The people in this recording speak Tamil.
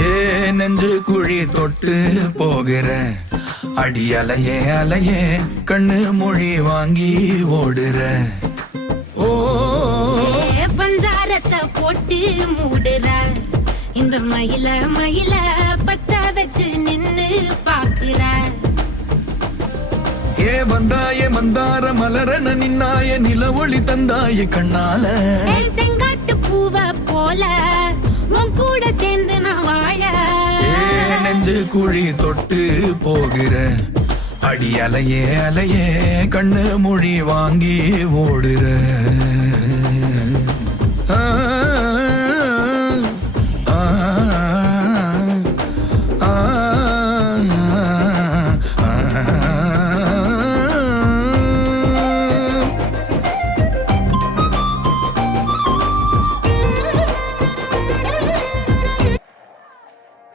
ஏ நெஞ்சு குழி தொட்டு போகிற அடி அலையே அலையே கண்ணு மொழி வாங்கி ஓடுற. ஓ பஞ்சாரத்தை போட்டு மூடுற இந்த மயில மயில பத்த வச்சு நின்னு பாக்குற. ஏ வந்தாய மந்தார மலரன நின்னாய நில ஒளி தந்தாய கண்ணால. செங்காட்டு பூவ போல உன் கூட சேர்ந்து நான் வாழ. நெஞ்சு குழி தொட்டு போகிற அடி அலையே அலையே கண்ணு மொழி வாங்கி ஓடுற.